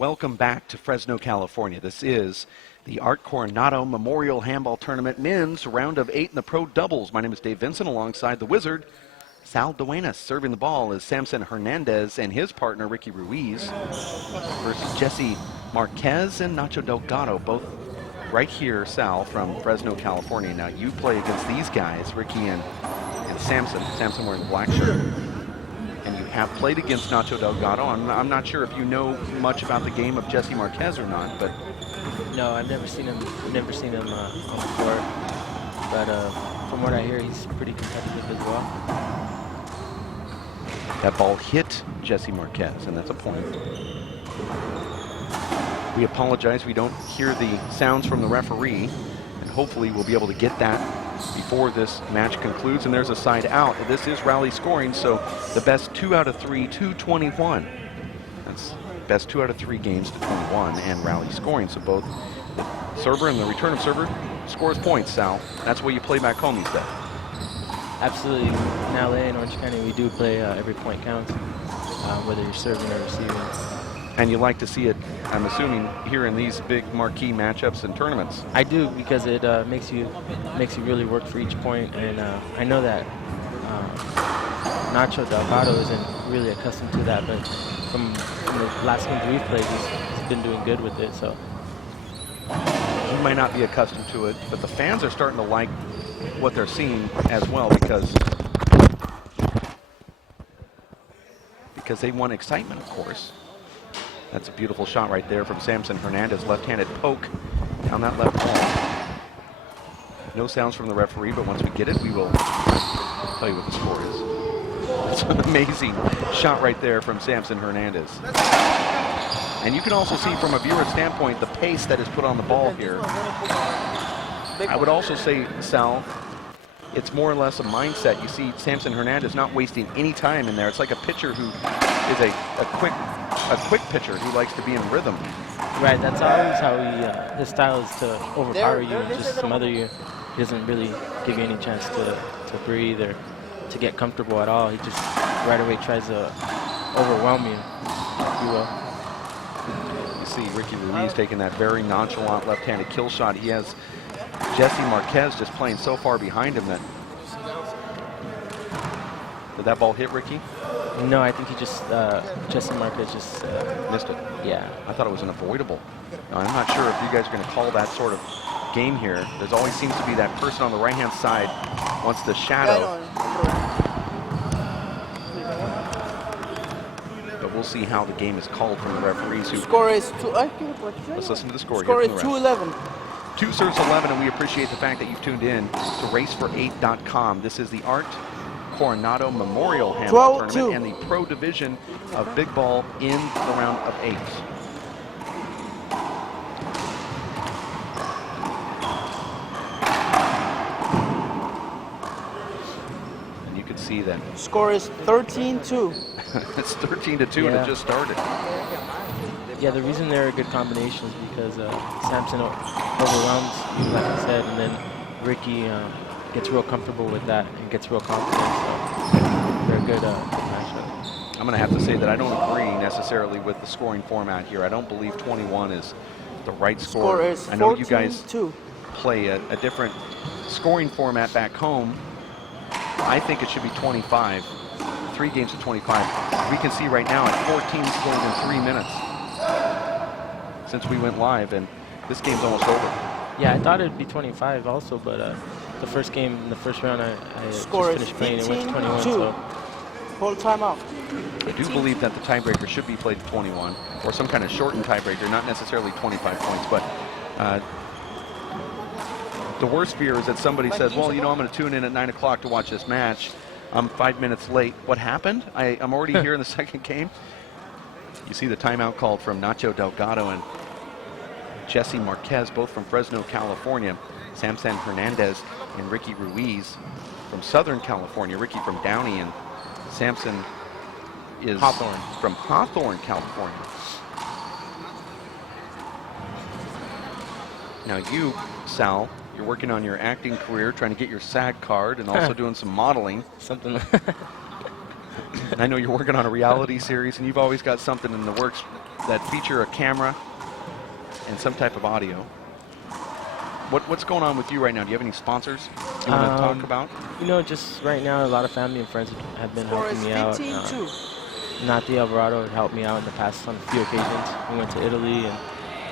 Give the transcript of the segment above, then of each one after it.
welcome back to Fresno, California. This is the Art Coronado Memorial Handball Tournament Men's Round of 8 in the Pro Doubles. My name is Dave Vincent alongside the Wizard, Sal Duenas. Serving the ball is Samson Hernandez and his partner, Ricky Ruiz, versus Jesse Marquez and Nacho Delgado, both right here, Sal, from Fresno, California. Now, you play against these guys, Ricky and Samson. Samson wearing the black shirt. And you have played against Nacho Delgado. I'm not sure if you know much about the game of Jesse Marquez or not, but... No, I've never seen him on the court. But from what I hear, he's pretty competitive as well. That ball hit Jesse Marquez, and that's a point. We apologize. We don't hear the sounds from the referee, and hopefully we'll be able to get that before this match concludes. And there's a side out. This is rally scoring, so the best 2 out of 3 to 21. That's best 2 out of 3 games to 21 and rally scoring. So both the server and the return of server scores points, Sal. That's what you play back home, you said. Absolutely. In LA and Orange County, we do play every point counts, whether you're serving or receiving. And you like to see it, I'm assuming, here in these big marquee matchups and tournaments. I do, because it makes you really work for each point. And I know that Nacho Delgado isn't really accustomed to that, but from the last games we've played, he's been doing good with it. So he might not be accustomed to it, but the fans are starting to like what they're seeing as well, because they want excitement, of course. That's a beautiful shot right there from Samson Hernandez. Left-handed poke down that left wall. No sounds from the referee, but once we get it, we will tell you what the score is. That's an amazing shot right there from Samson Hernandez. And you can also see from a viewer standpoint the pace that is put on the ball here. I would also say, Sal, it's more or less a mindset. You see Samson Hernandez not wasting any time in there. It's like a pitcher who is a quick pitcher who likes to be in rhythm. Right, that's always how his style is to overpower you and just smother you. He doesn't really give you any chance to breathe or to get comfortable at all. He just right away tries to overwhelm you, if you will. You see Ricky Ruiz taking that very nonchalant left-handed kill shot. He has Jesse Marquez just playing so far behind him that... Did that ball hit Ricky? No, I think he just, Jesse Marquez just... missed it? Yeah. I thought it was unavoidable. Now, I'm not sure if you guys are going to call that sort of game here. There's always seems to be that person on the right-hand side wants the shadow. But we'll see how the game is called from the referees. Score is 2. Let's listen to the score. Score here is from the ref. 2-11. 2 serves 11, and we appreciate the fact that you've tuned in to racefor8.com. This is the Art Coronado Memorial Handball Tournament and the Pro Division of Big Ball in the round of 8. And you can see that. Score is 13-2. It's 13-2, and it just started. Yeah, the reason they're a good combination is because Samson overwhelms you, like I said, and then Ricky gets real comfortable with that and gets real confident. So they're a good matchup. I'm going to have to say that I don't agree necessarily with the scoring format here. I don't believe 21 is the right score. Score is 14-2. I know you guys play a different scoring format back home. I think it should be 25. 3 games to 25. We can see right now at 14 scored in 3 minutes since we went live, and this game's almost over. Yeah, I thought it'd be 25 also, but the first game in the first round, I just finished playing. It went to 21. So. Full timeout. I do believe that the tiebreaker should be played at 21, or some kind of shortened tiebreaker, not necessarily 25 points, but the worst fear is that somebody says, well, you know, I'm going to tune in at 9 o'clock to watch this match. I'm 5 minutes late. What happened? I'm already here in the second game. You see the timeout called from Nacho Delgado and Jesse Marquez, both from Fresno, California. Samson Hernandez and Ricky Ruiz from Southern California. Ricky from Downey, and Samson is from Hawthorne, California. Now you, Sal, you're working on your acting career, trying to get your SAG card, and also doing some modeling. Something. And I know you're working on a reality series, and you've always got something in the works that feature a camera and some type of audio. What's going on with you right now? Do you have any sponsors you want to talk about? You know, just right now, a lot of family and friends have been helping me out. 15-2. Nati Alvarado helped me out in the past on a few occasions. We went to Italy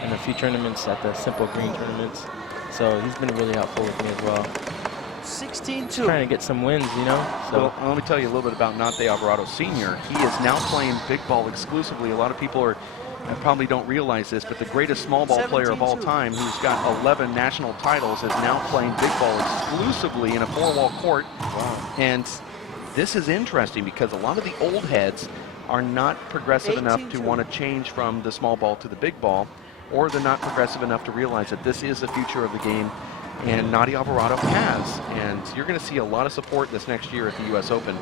and a few tournaments at the Simple Green tournaments. So he's been really helpful with me as well. 16-2. Trying to get some wins, you know. So Well, let me tell you a little bit about Nate Alvarado Sr. He is now playing big ball exclusively. A lot of people probably don't realize this, but the greatest small ball player of all 17-2. time, who's got 11 national titles, is now playing big ball exclusively in a four-wall court. Wow. And this is interesting because a lot of the old heads are not progressive enough to 18-2. want to change from the small ball to the big ball, or they're not progressive enough to realize that this is the future of the game. And Nati Alvarado has, and you're going to see a lot of support this next year at the U.S. Open.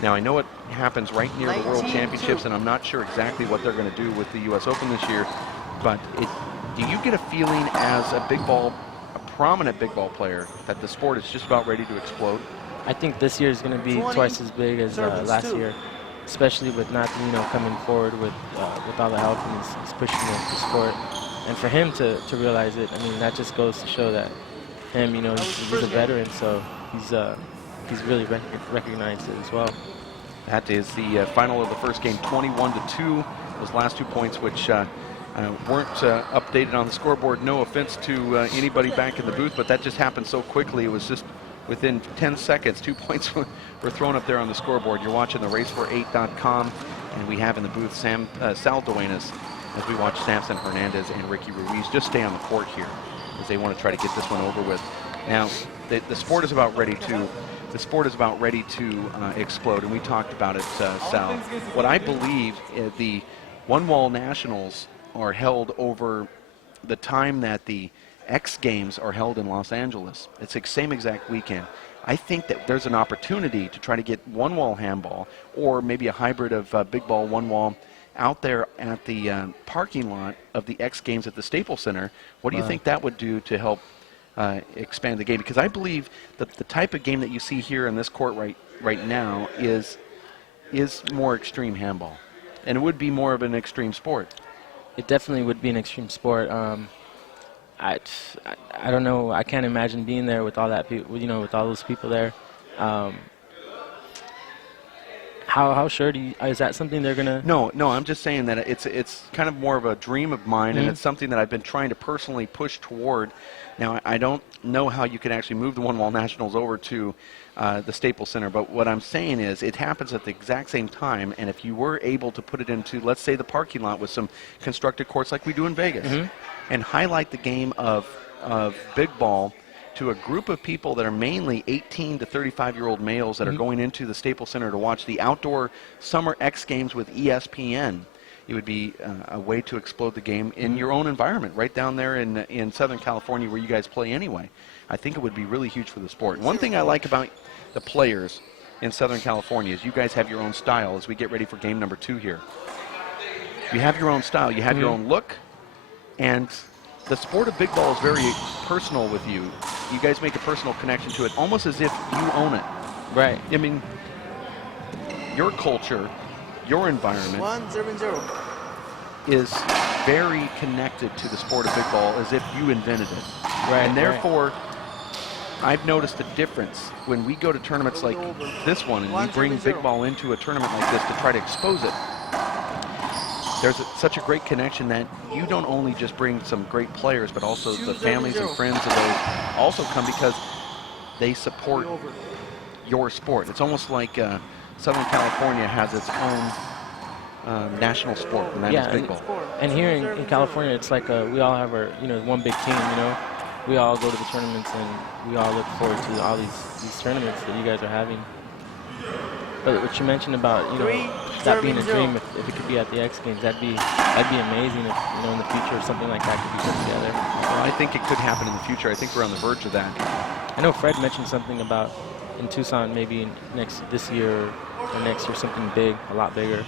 Now, I know it happens right near the World 19-2. Championships, and I'm not sure exactly what they're going to do with the U.S. Open this year, but do you get a feeling as a prominent big ball player, that the sport is just about ready to explode? I think this year is going to be 20 twice as big as servants last too. year, especially with Nati, you know, coming forward with all the help, and he's pushing the sport. And for him to realize it, I mean, that just goes to show that him, you know, he's a veteran, so he's really recognized it as well. That is the final of the first game, 21-2. Those last 2 points, which weren't updated on the scoreboard. No offense to anybody back in the booth, but that just happened so quickly. It was just within 10 seconds, 2 points were thrown up there on the scoreboard. You're watching the racefor8.com, and we have in the booth Sal Duenas as we watch Samson Hernandez and Ricky Ruiz just stay on the court here as they want to try to get this one over with. Now, the sport is about ready to explode, and we talked about it, Sal. What I believe the one-wall nationals are held over the time that the X Games are held in Los Angeles. It's the same exact weekend. I think that there's an opportunity to try to get one-wall handball, or maybe a hybrid of big ball, one-wall, out there at the parking lot of the X Games at the Staples Center. What do you think that would do to help expand the game? Because I believe that the type of game that you see here in this court right now is more extreme handball, and it would be more of an extreme sport. It definitely would be an extreme sport. I don't know. I can't imagine being there with all that people, you know, with all those people there. How sure is that something they're gonna? No, I'm just saying that it's kind of more of a dream of mine, and it's something that I've been trying to personally push toward. Now, I don't know how you could actually move the one-wall nationals over to the Staples Center, but what I'm saying is it happens at the exact same time, and if you were able to put it into, let's say, the parking lot with some constructed courts like we do in Vegas, and highlight the game of big ball to a group of people that are mainly 18 to 35-year-old males that are going into the Staples Center to watch the outdoor Summer X Games with ESPN. It would be a way to explode the game in your own environment, right down there in Southern California where you guys play anyway. I think it would be really huge for the sport. One thing I like about the players in Southern California is you guys have your own style as we get ready for game number 2 here. You have your own style. You have your own look, and the sport of big ball is very personal with you. You guys make a personal connection to it, almost as if you own it. Right. I mean, your culture, your environment 1-0. is very connected to the sport of big ball as if you invented it. Right. And therefore, I've noticed a difference when we go to tournaments like this one and we bring big ball into a tournament like this to try to expose it. There's such a great connection that you don't only just bring some great players, but also the families and friends of those also come because they support your sport. It's almost like Southern California has its own national sport, and that is big ball. And here in California, it's like we all have our, you know, one big team, you know. We all go to the tournaments, and we all look forward to all these tournaments that you guys are having. But what you mentioned about, you know, that being a dream, if it could be at the X Games, that'd be amazing if, you know, in the future something like that could be put together. Well, I think it could happen in the future. I think we're on the verge of that. I know Fred mentioned something about in Tucson, maybe this year or next year, something big, a lot bigger.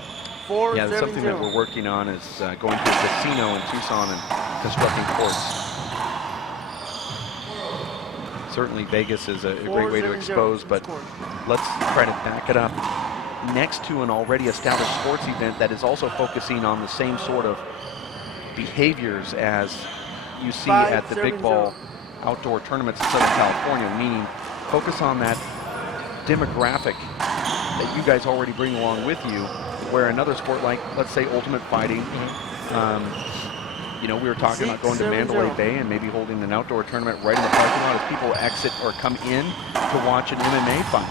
Yeah, that's something that we're working on is going to a casino in Tucson and constructing courts. Certainly Vegas is a great way to expose, but let's try to back it up next to an already established sports event that is also focusing on the same sort of behaviors as you see at the big ball outdoor tournaments in Southern California, meaning focus on that demographic that you guys already bring along with you, where another sport like, let's say, ultimate fighting, you know, we were talking about going to Mandalay Bay and maybe holding an outdoor tournament right in the parking lot as people exit or come in to watch an MMA fight.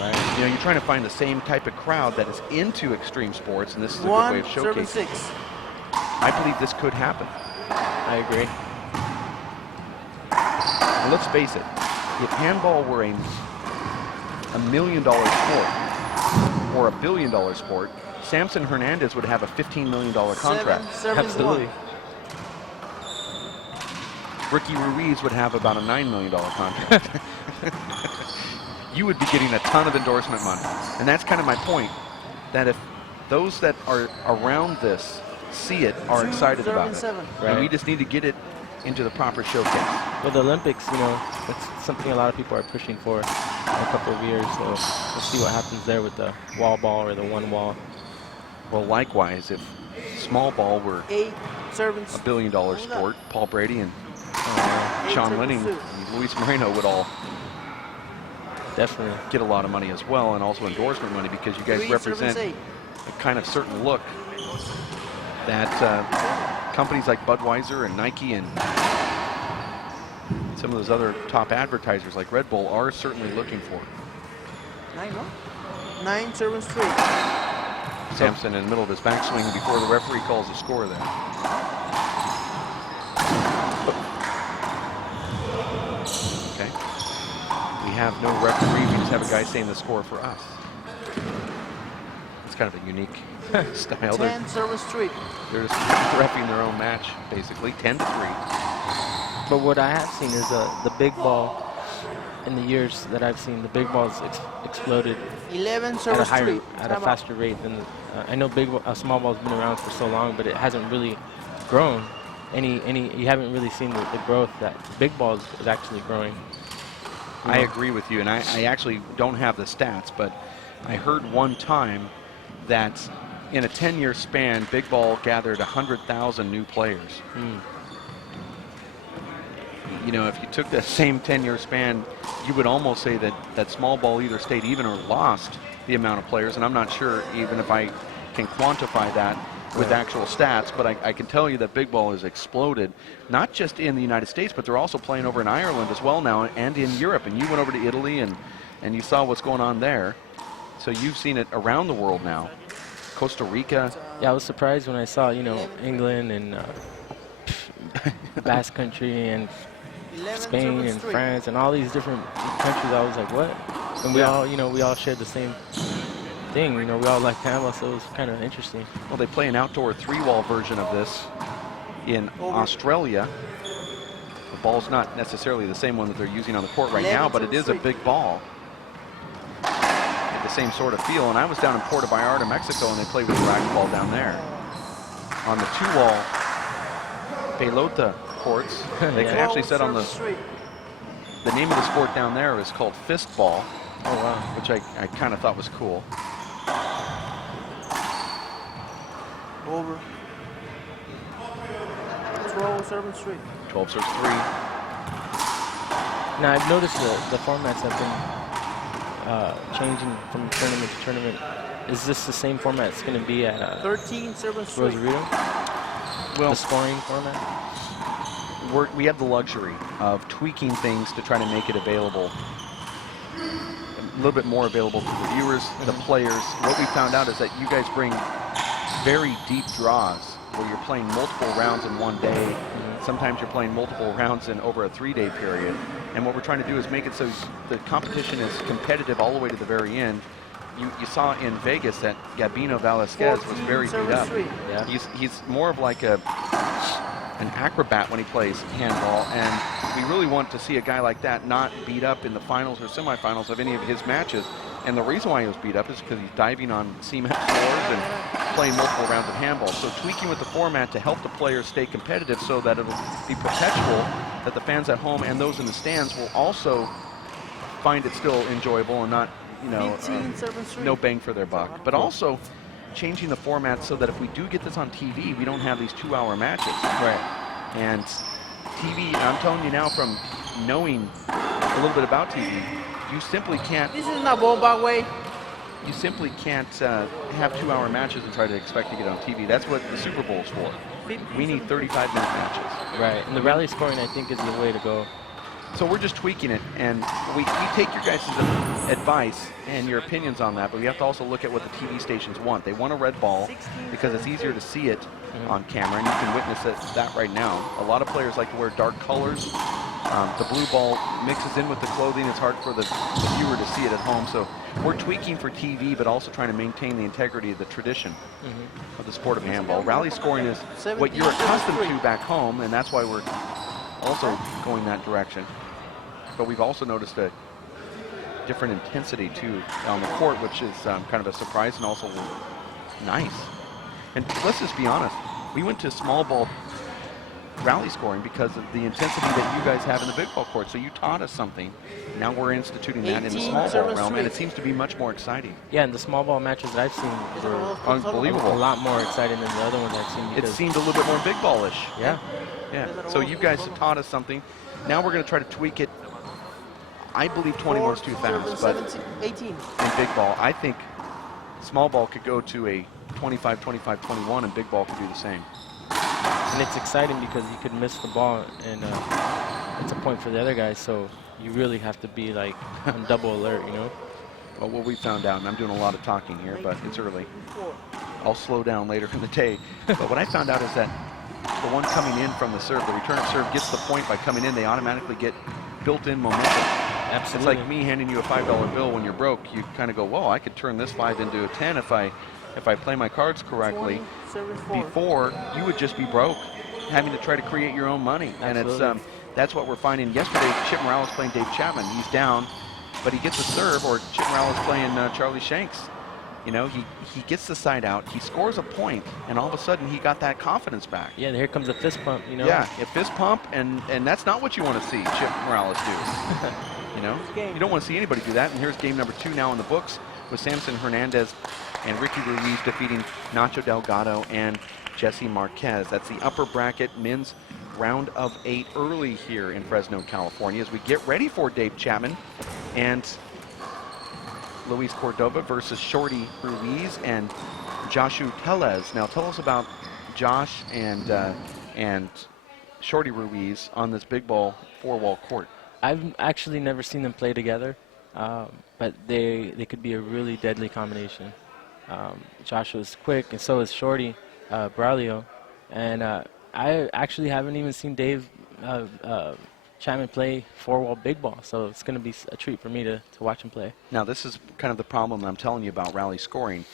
Right. You know, you're trying to find the same type of crowd that is into extreme sports, and this is a good way of showcasing. I believe this could happen. I agree. Well, let's face it, if handball were a $1 million sport or a $1 billion sport, Samson Hernandez would have a $15 million contract. Absolutely. Ricky Ruiz would have about a $9 million contract. You would be getting a ton of endorsement money. And that's kind of my point, that if those that are around this see it, are excited about it. Right. And we just need to get it into the proper showcase. Well, the Olympics, you know, it's something a lot of people are pushing for in a couple of years. So we'll see what happens there with the wall ball or the one wall. Well, likewise, if small ball were a $1 billion sport, Paul Brady and Sean Linning and Luis Moreno would all definitely get a lot of money as well, and also endorsement money, because you guys represent a kind of certain look that companies like Budweiser and Nike and some of those other top advertisers like Red Bull are certainly looking for. 9-7-3. Samson in the middle of his backswing before the referee calls the score there. Okay. We have no referee, we just have a guy saying the score for us. It's kind of a unique style. 10-3. They're just reffing their own match, basically, 10-3. But what I have seen is the big ball. In the years that I've seen, the big ball's exploded 11-3. At a faster rate than I know small ball's been around for so long, but it hasn't really grown. You haven't really seen the growth that big ball is actually growing. I agree with you, and I actually don't have the stats, but I heard one time that in a 10-year span, big ball gathered 100,000 new players. You know, if you took that same 10-year span, you would almost say that small ball either stayed even or lost the amount of players, and I'm not sure even if I can quantify that with actual stats, but I can tell you that big ball has exploded, not just in the United States, but they're also playing over in Ireland as well now, and in Europe. And you went over to Italy, and you saw what's going on there. So you've seen it around the world now. Costa Rica. Yeah, I was surprised when I saw, you know, England and Basque Country and Spain and France and all these different countries. I was like, what? And we all, you know, we all shared the same thing. You know, we all like handball, so it was kind of interesting. Well, they play an outdoor 3-wall version of this in Australia. The ball's not necessarily the same one that they're using on the court right now, but it is a big ball. The same sort of feel. And I was down in Puerto Vallarta, Mexico, and they play with racquetball down there. On the 2-wall pelota courts, they can actually set on the name of the sport down there is called fist ball. Oh, wow. Which I kind of thought was cool. Over. 12-7-3. 12 serves 3. Now, I've noticed the formats have been changing from tournament to tournament. Is this the same format it's going to be at 13-7-3. Rosarito? Well, the scoring format? We have the luxury of tweaking things to try to make it available, a little bit more available to the viewers, the players. What we found out is that you guys bring very deep draws where you're playing multiple rounds in one day. Sometimes you're playing multiple rounds in over a 3-day period. And what we're trying to do is make it so the competition is competitive all the way to the very end. You saw in Vegas that Gabino Velasquez was very beat up. Yeah. He's more of like an acrobat when he plays handball, and we really want to see a guy like that not beat up in the finals or semifinals of any of his matches. And the reason why he was beat up is because he's diving on cement floors and playing multiple rounds of handball. So tweaking with the format to help the players stay competitive so that it'll be perpetual, that the fans at home and those in the stands will also find it still enjoyable and not 15 servants free. no bang for their buck. But also changing the format so that if we do get this on TV, we don't have these 2-hour matches. Right. And TV, I'm telling you now from knowing a little bit about TV, you simply can't. This is not Bomba way. You simply can't have 2-hour matches and try to expect to get on TV. That's what the Super Bowl's for. We need 35-minute matches. Right, and the rally scoring, I think, is the way to go. So we're just tweaking it, and we take your guys' advice and your opinions on that, but we have to also look at what the TV stations want. They want a red ball because it's easier to see it on camera, and you can witness that right now. A lot of players like to wear dark colors. The blue ball mixes in with the clothing. It's hard for the viewer to see it at home. So we're tweaking for TV, but also trying to maintain the integrity of the tradition of the sport of handball. Rally scoring is what you're accustomed to back home, and that's why we're also going that direction. But we've also noticed a different intensity too on the court, which is kind of a surprise and also nice. And let's just be honest, we went to small ball rally scoring because of the intensity that you guys have in the big ball court. So you taught us something. Now we're instituting that in the small ball realm, and it seems to be much more exciting. Yeah, and the small ball matches that I've seen were unbelievable. A lot more exciting than the other ones I've seen. It seemed a little bit more big ballish. Yeah. Yeah. So you guys have taught us something. Now we're going to try to tweak it. I believe 21 is too fast, but 18. in big ball, I think small ball could go to a 25, 25, 21, and big ball could do the same. And it's exciting because you could miss the ball, and it's a point for the other guys. So you really have to be like on double alert, you know. Well, what we found out, and I'm doing a lot of talking here, but it's early. I'll slow down later in the day. But what I found out is that the one coming in from the serve, the return of serve, gets the point by coming in. They automatically get built-in momentum. Absolutely. It's like me handing you a $5 bill when you're broke. You kind of go, whoa, I could turn this 5 into a 10 if I play my cards correctly. Before, you would just be broke, having to try to create your own money. Absolutely. And that's what we're finding. Yesterday, Chip Morales playing Dave Chapman. He's down, but he gets a serve, or Chip Morales playing Charlie Shanks. You know, he gets the side out, he scores a point, and all of a sudden he got that confidence back. Yeah, here comes a fist pump, you know. Yeah, a fist pump, and that's not what you want to see Chip Morales do. You know, you don't want to see anybody do that. And here's game number 2 now in the books with Samson Hernandez and Ricky Ruiz defeating Nacho Delgado and Jesse Marquez. That's the upper bracket men's round of 8 early here in Fresno, California, as we get ready for Dave Chapman and Luis Cordova versus Shorty Ruiz and Joshu Tellez. Now tell us about Josh and Shorty Ruiz on this big ball 4-wall court. I've actually never seen them play together, but they could be a really deadly combination. Josh was quick, and so is Shorty Braulio. And I actually haven't even seen Dave Chapman play 4-wall big ball, so it's going to be a treat for me to watch him play. Now, this is kind of the problem I'm telling you about rally scoring.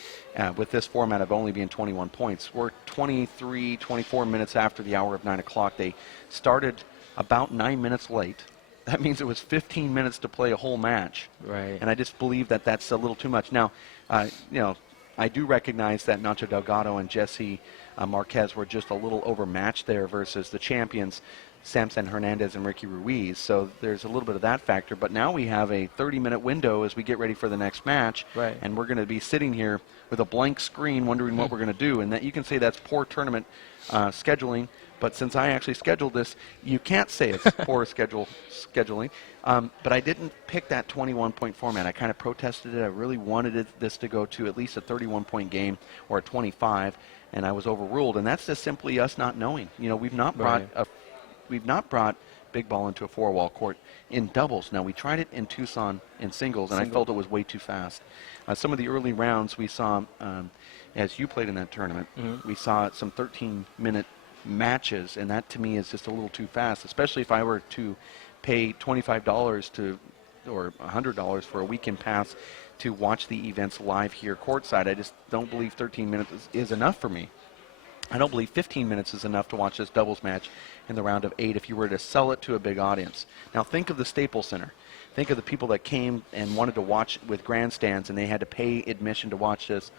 With this format of only being 21 points, we're 23, 24 minutes after the hour of 9 o'clock. They started about 9 minutes late. That means it was 15 minutes to play a whole match. Right. And I just believe that that's a little too much. Now, you know, I do recognize that Nacho Delgado and Jesse Marquez were just a little overmatched there versus the champions, Samson Hernandez and Ricky Ruiz. So there's a little bit of that factor. But now we have a 30-minute window as we get ready for the next match. Right. And we're going to be sitting here with a blank screen wondering what we're going to do. And that you can say that's poor tournament scheduling. But since I actually scheduled this, you can't say it's poor scheduling. But I didn't pick that 21-point format. I kind of protested it. I really wanted this to go to at least a 31-point game or a 25, and I was overruled. And that's just simply us not knowing. You know, we've not brought big ball into a 4-wall court in doubles. Now, we tried it in Tucson in singles, and I felt it was way too fast. Some of the early rounds we saw, as you played in that tournament, we saw some 13-minute matches, and that to me is just a little too fast, especially if I were to pay $25 or $100 for a weekend pass to watch the events live here courtside. I just don't believe 13 minutes is enough for me. I don't believe 15 minutes is enough to watch this doubles match in the round of 8 if you were to sell it to a big audience. Now think of the Staples Center. Think of the people that came and wanted to watch with grandstands and they had to pay admission to watch this.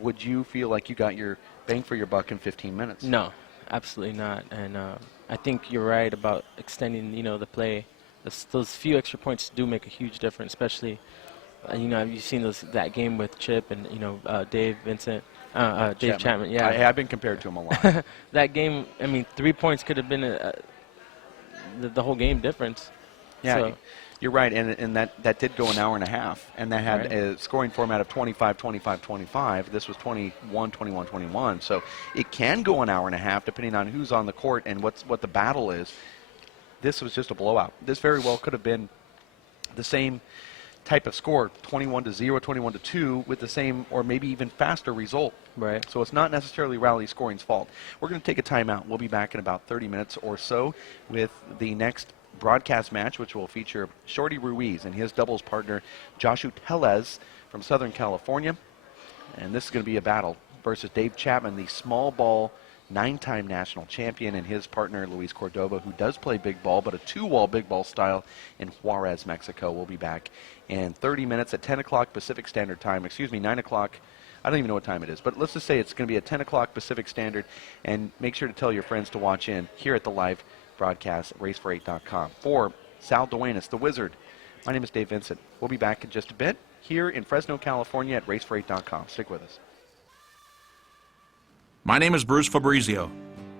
Would you feel like you got your bang for your buck in 15 minutes? No. Absolutely not, and I think you're right about extending, you know, the play. Those few extra points do make a huge difference, especially You know, you've seen that game with Chip and, you know, Dave Chapman. Yeah. I have been compared to him a lot. That game, I mean, 3 points could have been the whole game difference. Yeah, So, you're right, and that did go an hour and a half, and that had Right. a scoring format of 25, 25, 25. This was 21, 21, 21. So it can go an hour and a half depending on who's on the court and what the battle is. This was just a blowout. This very well could have been the same type of score, 21-0, 21-2, with the same or maybe even faster result. right. So it's not necessarily Raleigh Scoring's fault. We're going to take a timeout. We'll be back in about 30 minutes or so with the next broadcast match, which will feature Shorty Ruiz and his doubles partner, Joshua Tellez from Southern California. And this is going to be a battle versus Dave Chapman, the small ball 9-time national champion, and his partner, Luis Cordova, who does play big ball, but a 2-wall big ball style in Juarez, Mexico. We'll be back in 30 minutes at 10 o'clock Pacific Standard Time. 9 o'clock. I don't even know what time it is, but let's just say it's going to be at 10 o'clock Pacific Standard, and make sure to tell your friends to watch in here at the live broadcast at racefor8.com. For Sal Duenas, the Wizard, my name is Dave Vincent. We'll be back in just a bit here in Fresno, California at racefor8.com. Stick with us. My name is Bruce Fabrizio.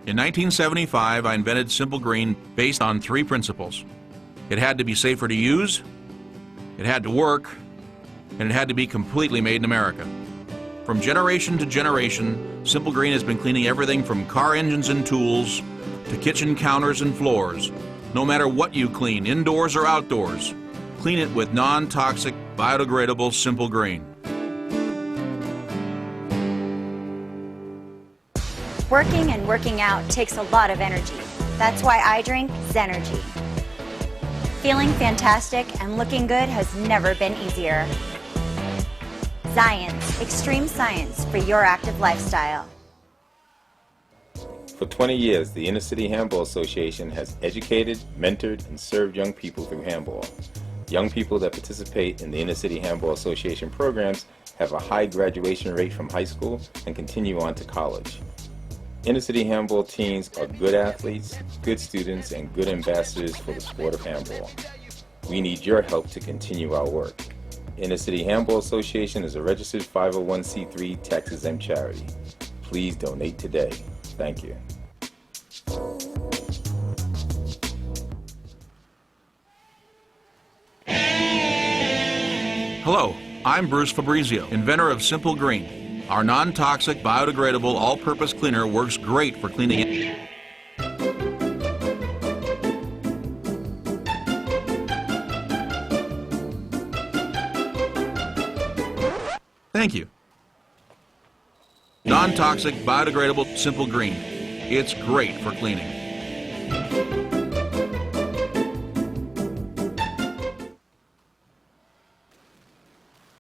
In 1975, I invented Simple Green based on 3 principles. It had to be safer to use, it had to work, and it had to be completely made in America. From generation to generation, Simple Green has been cleaning everything from car engines and tools to kitchen counters and floors. No matter what you clean, indoors or outdoors, clean it with non-toxic, biodegradable Simple Green. Working and working out takes a lot of energy. That's why I drink Zenergy. Feeling fantastic and looking good has never been easier. Zions, extreme science for your active lifestyle. For 20 years, the Inner City Handball Association has educated, mentored, and served young people through handball. Young people that participate in the Inner City Handball Association programs have a high graduation rate from high school and continue on to college. Inner City Handball teams are good athletes, good students, and good ambassadors for the sport of handball. We need your help to continue our work. Inner City Handball Association is a registered 501c3 tax-exempt charity. Please donate today. Thank you. Hello, I'm Bruce Fabrizio, inventor of Simple Green. Our non-toxic, biodegradable, all-purpose cleaner works great for cleaning it. Thank you. Non-toxic, biodegradable, Simple Green. It's great for cleaning.